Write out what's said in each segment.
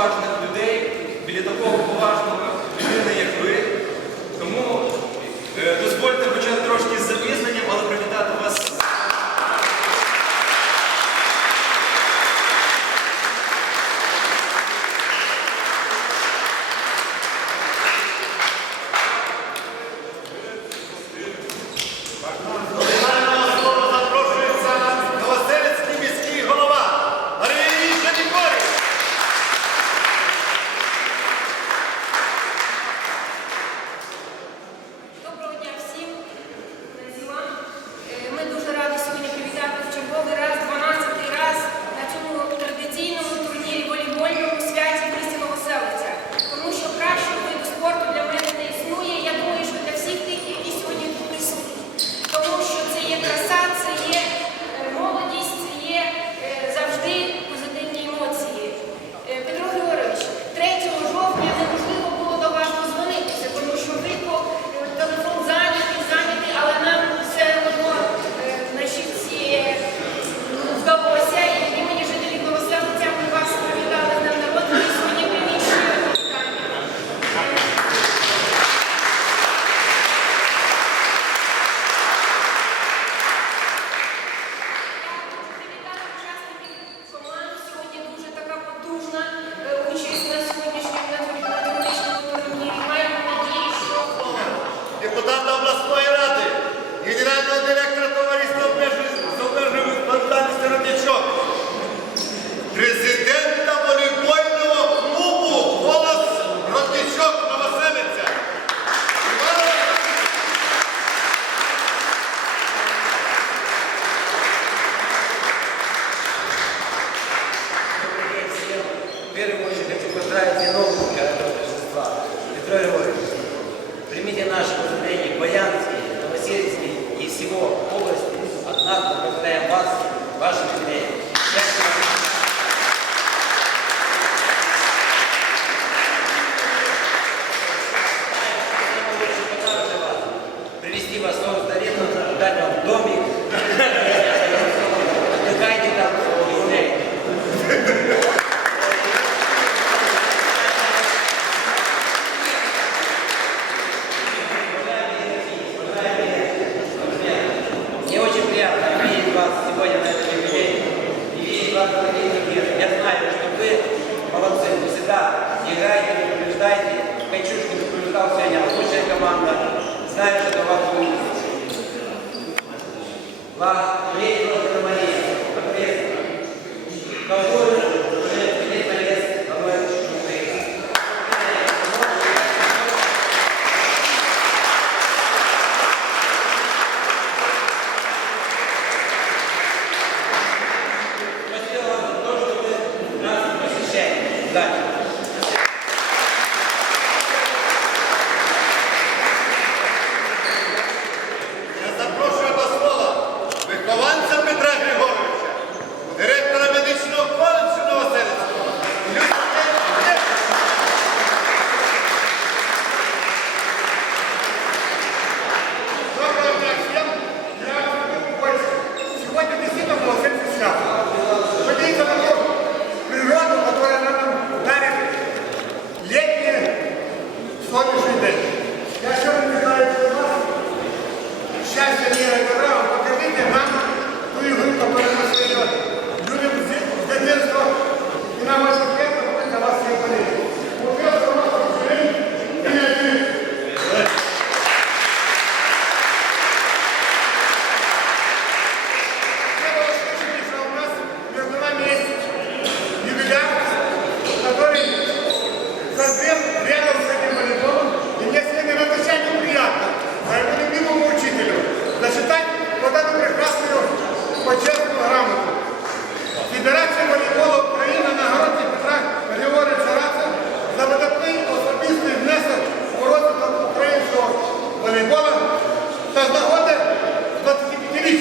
поважних людей, біля такого поважного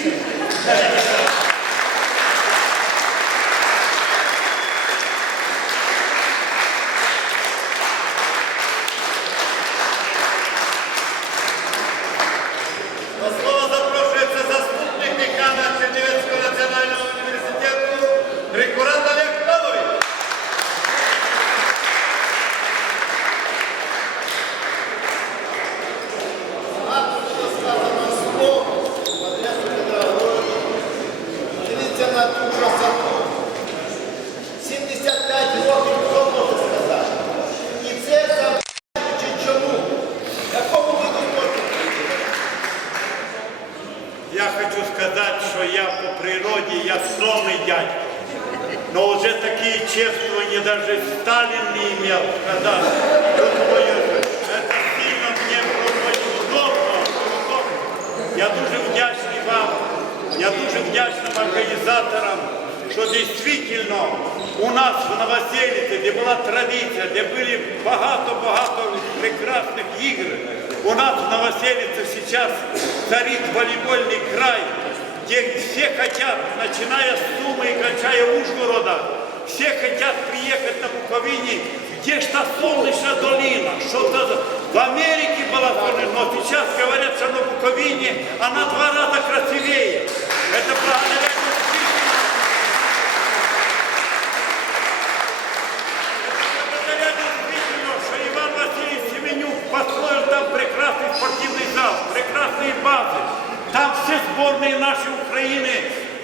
Thank you. Но уже такие чествования даже Сталин не имел, когда думаю, это сильно мне просто неудобно, неудобно. Я дуже вдячний вам, я дуже вдячним організаторам, що дійсно у нас в Новоселиці, де була традиція, де були багато-багато прекрасних ігор, у нас в Новоселице сейчас царит волейбольный край, где все хотят, начиная с Сумы и кончая Ужгорода, все хотят приехать на Буковине, где что солнечная долина, что-то в Америке была солнечная, но сейчас говорят, что на Буковине она два раза красивее. Это там прекрасный базы. Там все сборные нашей Украины,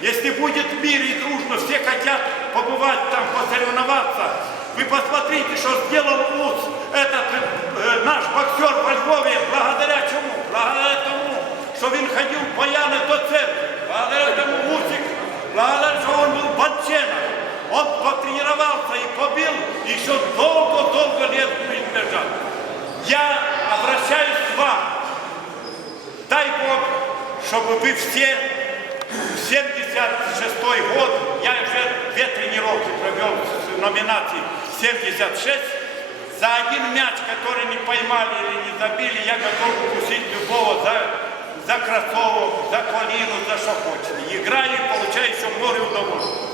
если будет мир и дружно, все хотят побывать там, посоревноваться. Вы посмотрите, что сделал УЦ, этот э, наш боксер во Львове, благодаря чему? Благодаря тому, что он ходил по Яны до церкви, благодаря тому Усик, благодаря, что он был боченом. Он потренировался и побил, еще долго-долго лет будет бежать. Я обращаюсь к вам. Чтобы вы все в 76 год, я уже две тренировки провел в номинации 76, за один мяч, который не поймали или не забили, я готов укусить любого за, за кроссовок, за колину, за что хочете. Играю и получаю еще море удовольствия.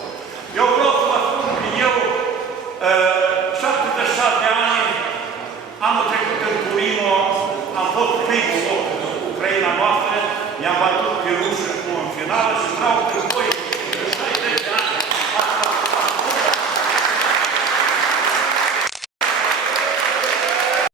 Vă spun că eu, uh, 77 de ani, anul trecut în Turino, am fost primul loc i-am bătut pe ruși cu în finală